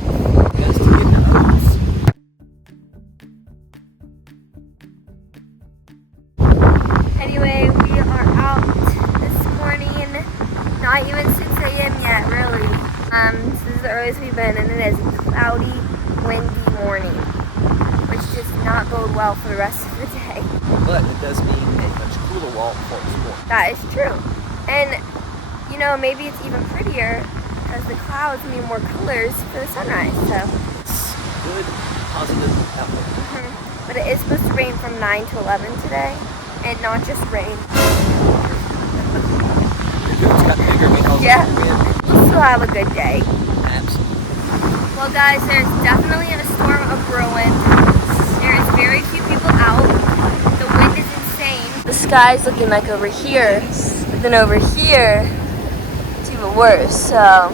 clouds. You guys can get those. Anyway, we are out this morning. Not even 6 a.m. yet, really. This is the earliest we've been, and it is a cloudy, windy morning, which does not bode well for the rest of the day. But it does mean a much cooler walk for explore. That is true. And, you know, maybe it's even prettier because the clouds mean more colors for the sunrise, so. It's good, positive outlook. But it is supposed to rain from 9 to 11 today, and not just rain. It's got bigger because Yeah. of the wind. We'll still have a good day. Absolutely. Well, guys, there's definitely a storm of brewing. There is very few people out. The wind is insane. The sky's looking like over here, but then over here, it's even worse. So,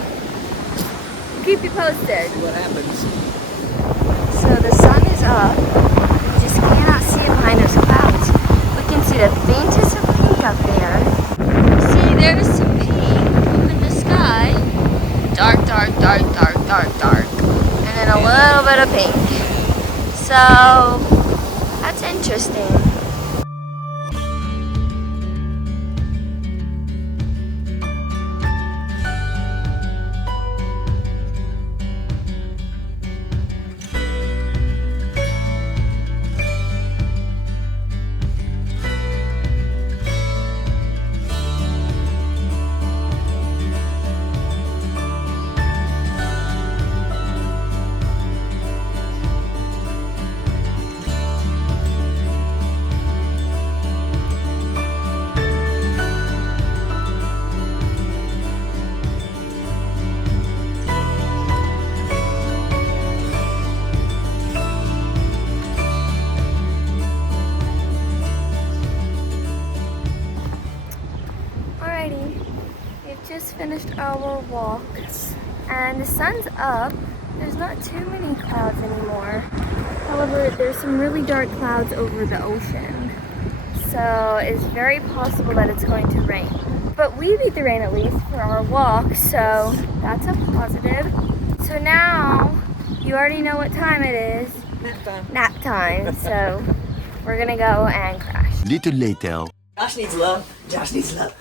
we'll keep you posted. See what happens. So the sun is up. We just cannot see it behind those clouds. We can see the faintest of pink up there. See, there's some pink up in the sky. Dark, dark, dark, dark, dark, dark. And then a little bit of pink. So, that's interesting. We've just finished our walk and the sun's up. There's not too many clouds anymore. However, there's some really dark clouds over the ocean. So it's very possible that it's going to rain. But we beat the rain at least for our walk, so that's a positive. So now, you already know what time it is. Nap time. Nap time. So we're gonna go and crash. Little later. Josh needs love. Josh needs love.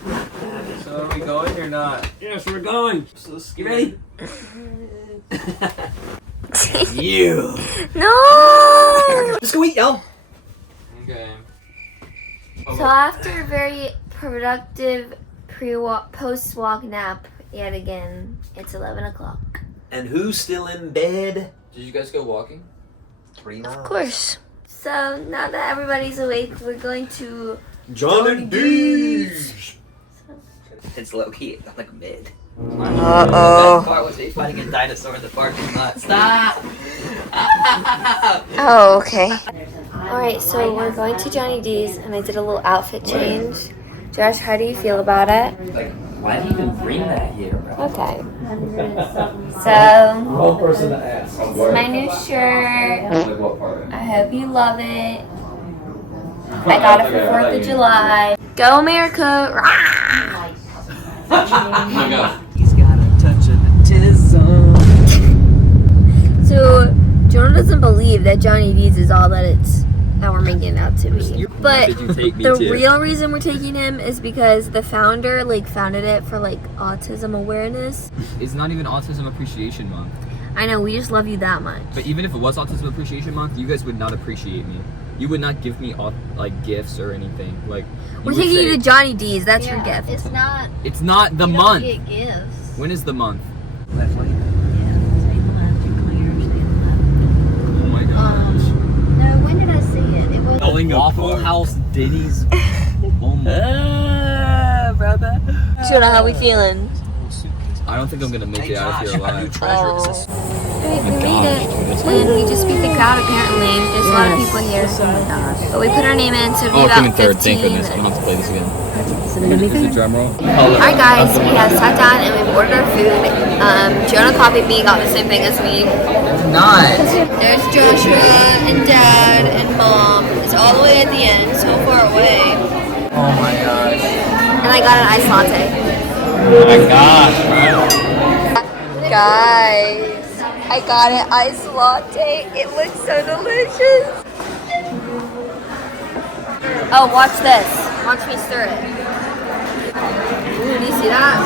So are we going or not? Yes, we're going. So You ready? No! Let's go eat, y'all. Okay. So after a very productive pre-walk, post-walk nap, yet again, it's 11 o'clock. And who's still in bed? Did you guys go walking? 3 miles. Of course. So now that everybody's awake, we're going to Johnny D's. It's low key. I'm like mid. Uh-oh. The best part was me fighting a dinosaur in the parking lot. Stop! Oh, okay. Alright, so we're going to Johnny D's, and I did a little outfit change. Josh, how do you feel about it? Like, why do you even bring that here, bro? Okay. So, One person to ask. this is my new shirt. Like what part? I hope you love it. I got it for 4th of July. Go America! Rah! Oh my god. He's got a touch of autism. So, Jonah doesn't believe that Johnny D's is all that we're making it out to be. But Did you take me the to? real reason we're taking him is because the founder founded it for autism awareness. It's not even Autism Appreciation Month. I know, we just love you that much. But even if it was Autism Appreciation Month, you guys would not appreciate me. You would not give me gifts or anything. We're taking you to Johnny D's, that's your gift. It's not. It's not the You month. don't get gifts. When is the month? That's like, Oh my gosh. No, when did I see it? It was. Waffle House Denny's. Oh my. brother. Jonah, how we feeling? I don't think I'm gonna make Hey, it out of Josh, here a new alive. treasure. This is Alright, we made it. And we just beat the crowd apparently. There's a lot of people here. But we put our name in, so it'll be Oh, about I'm in third. 15. Thank goodness. I don't have to play this again. Is it drum roll? Alright guys, we have sat down and we've ordered our food. Jonah copied me, got the same thing as me. Not. There's Joshua and Dad and Mom. It's all the way at the end, so far away. Oh my gosh. And I got an iced latte. Oh my gosh, bro. Guys, I got it, iced latte. It looks so delicious. Oh, watch this. Watch me stir it. Ooh, do you see that?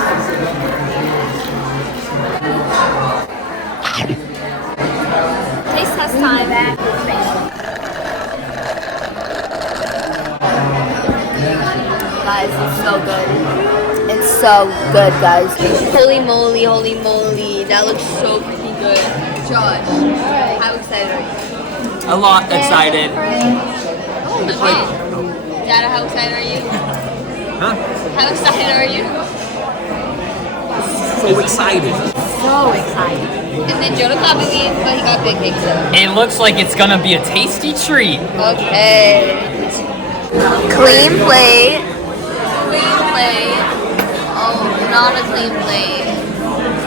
Taste test time. Guys, it's so good. It's so good, guys. Holy moly, holy moly. That looks so freaking good. Josh, how excited are you? A lot excited. Okay. Dada, how excited are you? Huh? How excited are you? So excited. So excited. And then Jonah got me, but he got big cake too. It looks like it's gonna be a tasty treat. Okay. Clean plate. Clean plate. Oh, not a clean plate.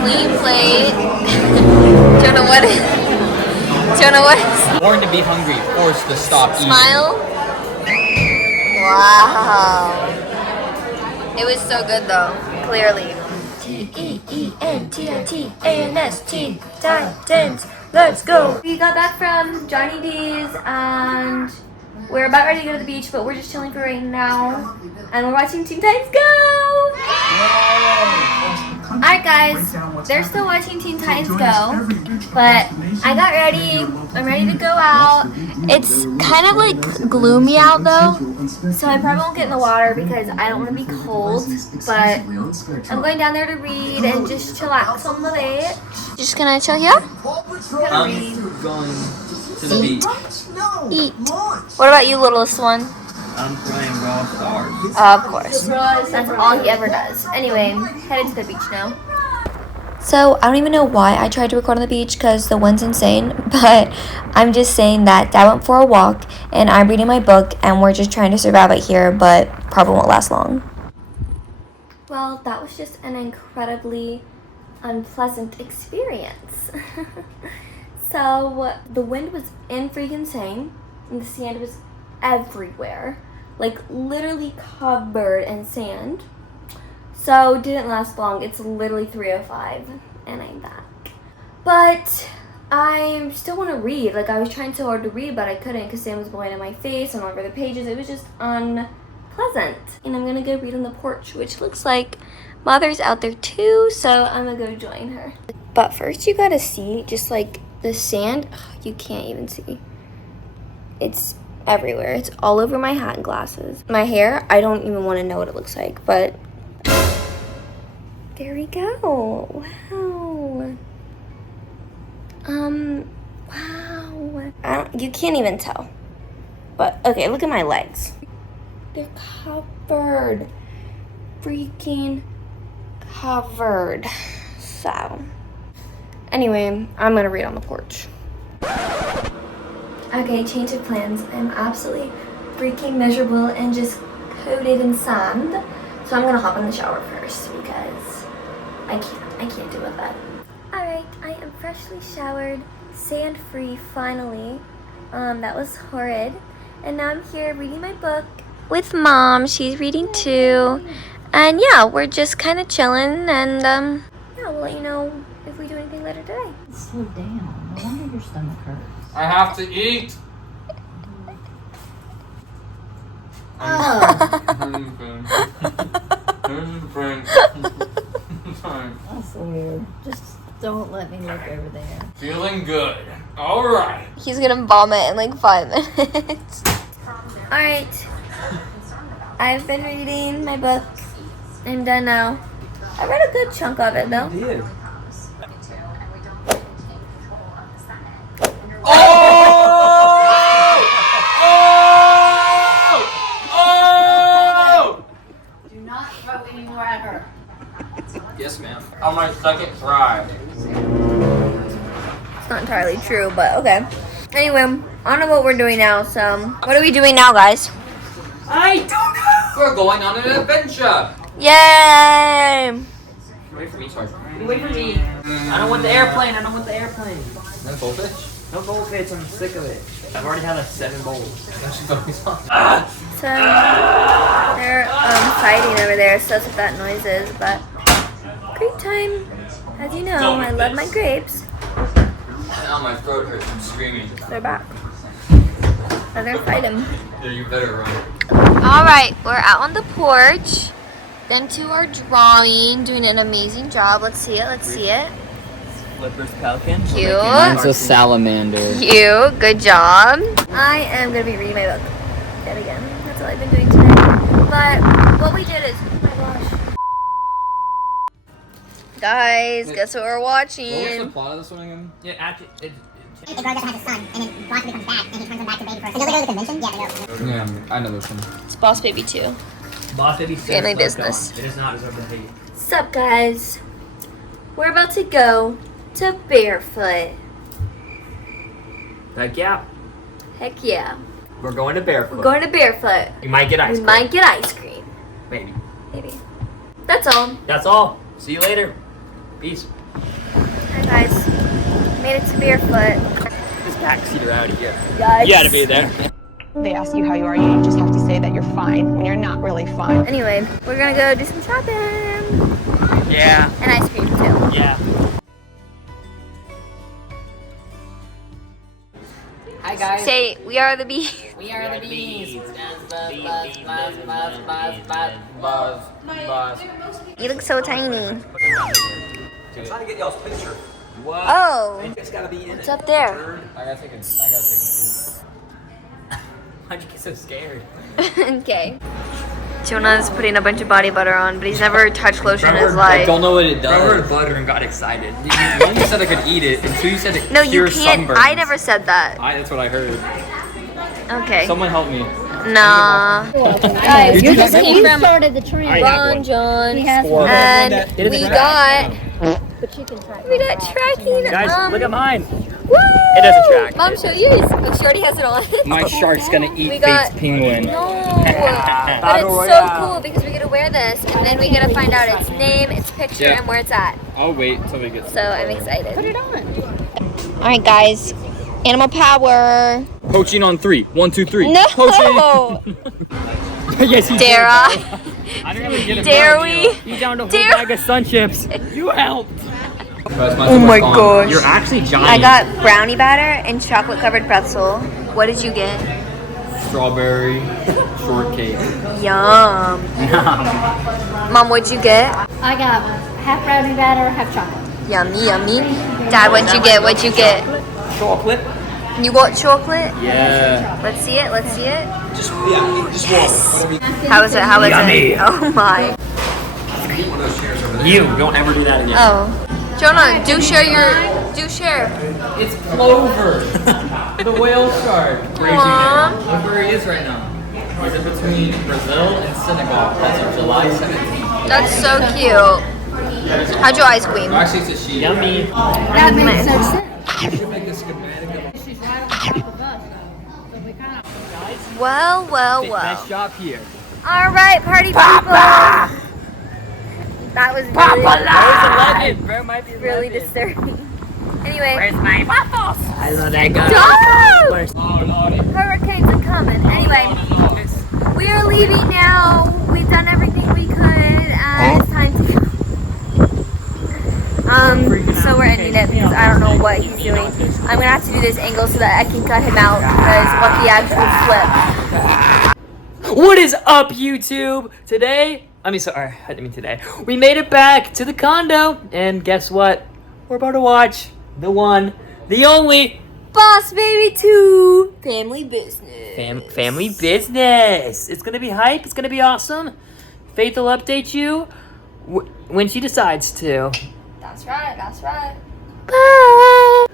Clean plate. Jonah, what is? Jonah, what is? Born to be hungry, forced to stop eating. Smile. Wow. It was so good though, clearly. T-E-E-N-T-I-T-A-N-S, Titans, let's go. We got back from Johnny D's and we're about ready to go to the beach, but we're just chilling for right now. And we're watching Teen Titans Go! Alright guys, they're still watching Teen Titans Go, but I got ready. I'm ready to go out. It's kind of like gloomy out though, so I probably won't get in the water because I don't want to be cold, but I'm going down there to read and just chillax on the beach. Just gonna chill here? I'm going to the beach. Eat. What about you, littlest one? I'm playing Brawl Stars. Of course. That's all he ever does. Anyway, headed to the beach now. So, I don't even know why I tried to record on the beach because the wind's insane, but I'm just saying that Dad went for a walk and I'm reading my book and we're just trying to survive out here, but probably won't last long. Well, that was just an incredibly unpleasant experience. So, the wind was in freaking insane and the sand was everywhere, like literally covered in sand. So didn't last long. It's literally 3:05 and I'm back. But I still want to read. Like I was trying so hard to read, but I couldn't because sand was blowing in my face and all over the pages. It was just unpleasant. And I'm gonna go read on the porch, which looks like Mother's out there too, so I'm gonna go join her. But first you gotta see just like the sand. You can't even see. It's everywhere. It's all over my hat and glasses. My hair, I don't even want to know what it looks like, but there we go. Wow. Wow. You can't even tell. But okay, look at my legs. They're covered. Freaking covered. So anyway, I'm gonna read on the porch. Okay, change of plans. I'm absolutely freaking miserable and just coated in sand. So I'm gonna hop in the shower first because I can't deal with that. Alright, I am freshly showered, sand free finally. That was horrid. And now I'm here reading my book with Mom. She's reading too. And yeah, we're just kind of chilling and yeah, we'll let you know if we do anything later today. Slow down. No wonder your stomach hurts. I have to eat. That's weird. Just don't let me look over there. Feeling good. All right. He's gonna vomit in like 5 minutes. Alright. I've been reading my book. I'm done now. I read a good chunk of it though. You did. Do not throw any more at her. Yes, ma'am. On my second try. It's not entirely true, but okay. Anyway, I don't know what we're doing now, so what are we doing now, guys? I don't know. We're going on an adventure. Yay! Wait for me, sorry. Wait for me. I don't want the airplane. I don't want the airplane. No goldfish? No goldfish. I'm sick of it. I've already had like 7 bowls. So they're fighting over there, so that's what that noise is, but great time. As you know, I love my grapes. Now my throat hurts from screaming. They're back. I'm gonna fight him. Yeah, you better run. All right, we're out on the porch. Them two are drawing, doing an amazing job. Let's see it. Let's see it. Flipper's Pelican. Cute. Mine's a salamander. Cute. Good job. I am gonna be reading my book yet again. That's all I've been doing today. But what we did is, oh my gosh, guys, guess what we're watching? What was the plot of this one again? Yeah, actually, It grows up and has a son, and then Boston becomes bad, and he turns him back to baby first. Is it literally the convention? Yeah, I know. Yeah, I know this one. It's Boss Baby 2. Boss baby Family business. It is not his open baby. Sup, guys? We're about to go to Barefoot. Heck yeah. Heck yeah. We're going to Barefoot. We're going to Barefoot. You might get ice We cream. might get ice cream. Maybe. Maybe. That's all. That's all. See you later. Peace. Hi, guys. Made it to Barefoot. This backseater out of here. Guys. You gotta be there. They ask you how you are, you just have to say that you're fine when you're not really fine. Anyway, we're gonna go do some shopping. Yeah. And ice cream, too. Yeah. Hi guys. Say, we are the bees. We are the bees. You look so tiny. I'm trying to get y'all's picture. What? Oh, It's gotta be in it's it. up there. I gotta take a Why'd you get so scared? Okay. Jonah's putting a bunch of body butter on, but he's never touched lotion in his I life. don't know what it Rubber does. butter and got excited. One, you said I could eat it, and two, you said it No, you cures can't. sunburns. I never said that. That's what I heard. Okay. Someone help me. Nah. Guys, You we just came from started the trend. Ron John, He has and It is we a got but you can try. tracking. Guys, look at mine. Woo! It doesn't track. Mom, show yours. Oh, she already has it on. My shark's gonna eat We got- Fate's penguin. No, but it's so cool because we get to wear this, and then we get to find out its name, its picture, Yeah. and where it's at. I'll wait until we get. So I'm excited. Put it on. All right, guys. Animal power. Poaching on 3. 1, 2, 3. No. Poaching. Yes, he Dare did. I? I didn't even get a Dare we? You down to a whole Dare- bag of Sun Chips. You helped. Oh my gosh. You're actually giant. I got brownie batter and chocolate covered pretzel. What did you get? Strawberry shortcake. Yum. Mom, what'd you get? I got half brownie batter, half chocolate. Yummy, yummy. Dad, what'd you get? What'd you get? Chocolate. You got chocolate? Yeah. Let's see it. Let's see it. Just one. How is it? How is Yummy. it? Oh my. You don't ever do that again. Oh. Jonah, do share. It's Clover, the whale shark. Aw. Look where he is right now. He's in between Brazil and Senegal. That's on July 17th. That's so cute. How'd your ice cream? Actually, it's a she. Yummy. That makes no sense. Well. Best shop here. All right, party people. That was That was 11. Bro, might be 11. really disturbing. Anyway, Where's my waffles? I love that guy. stop! Hurricanes are coming. Anyway, we are leaving now. We've done everything we could, and it's time to go. So we're ending it because I don't know what he's doing. I'm gonna have to do this angle so that I can cut him out because what the actual flip. What is up, YouTube? Today, I didn't mean today. We made it back to the condo, and guess what? We're about to watch the one, the only Boss Baby 2 Family Business. family business. It's gonna be hype. It's gonna be awesome. Faith will update you when she decides to. That's right, that's right.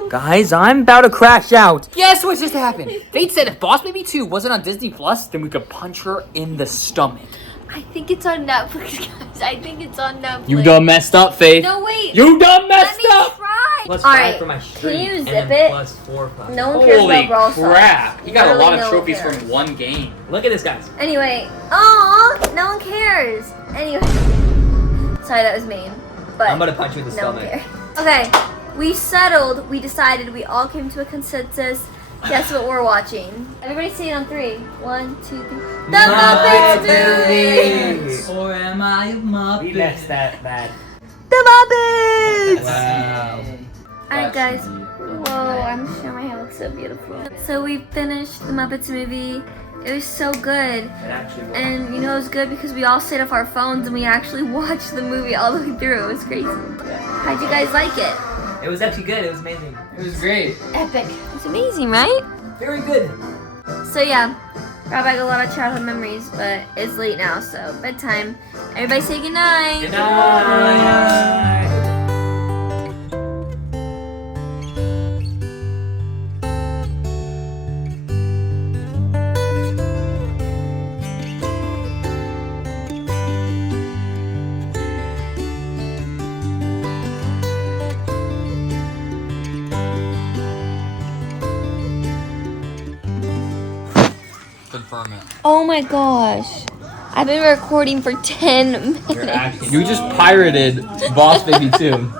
Guys, I'm about to crash out. Guess what just happened? Faith said if Boss Baby 2 wasn't on Disney Plus, then we could punch her in the stomach. I think it's on Netflix, guys. I think it's on Netflix. You done messed up, Faith. No, wait. You done Let messed me up. try. Plus All 5 right. for my Can streak, you and zip then it? plus 4 for my- No one cares Holy about Brawl Stars. crap! He got a lot Literally of no trophies one cares. from one game. Look at this, guys. Anyway, no one cares. Anyway, sorry, that was mean. But I'm gonna punch you in the no one stomach. cares. Okay, we settled. We decided. We all came to a consensus. Guess what we're watching? Everybody say it on 3. 1, 2, 3. The Muppets movie. Or am I a Muppet? We messed that bad. The Muppets. Wow. Alright guys, whoa, I'm sure my hair looks so beautiful. So we finished the Muppets movie. It was so good. It actually was. And you know it was good because we all stayed off our phones and we actually watched the movie all the way through. It was crazy. How'd you guys like it? It was actually good. It was amazing. It was great. Epic. It's amazing, right? Very good. So yeah, brought back a lot of childhood memories, but it's late now, so bedtime. Everybody say goodnight. Good night. Confirm it. Oh my gosh. I've been recording for 10 minutes. You're actually You just pirated Boss Baby 2.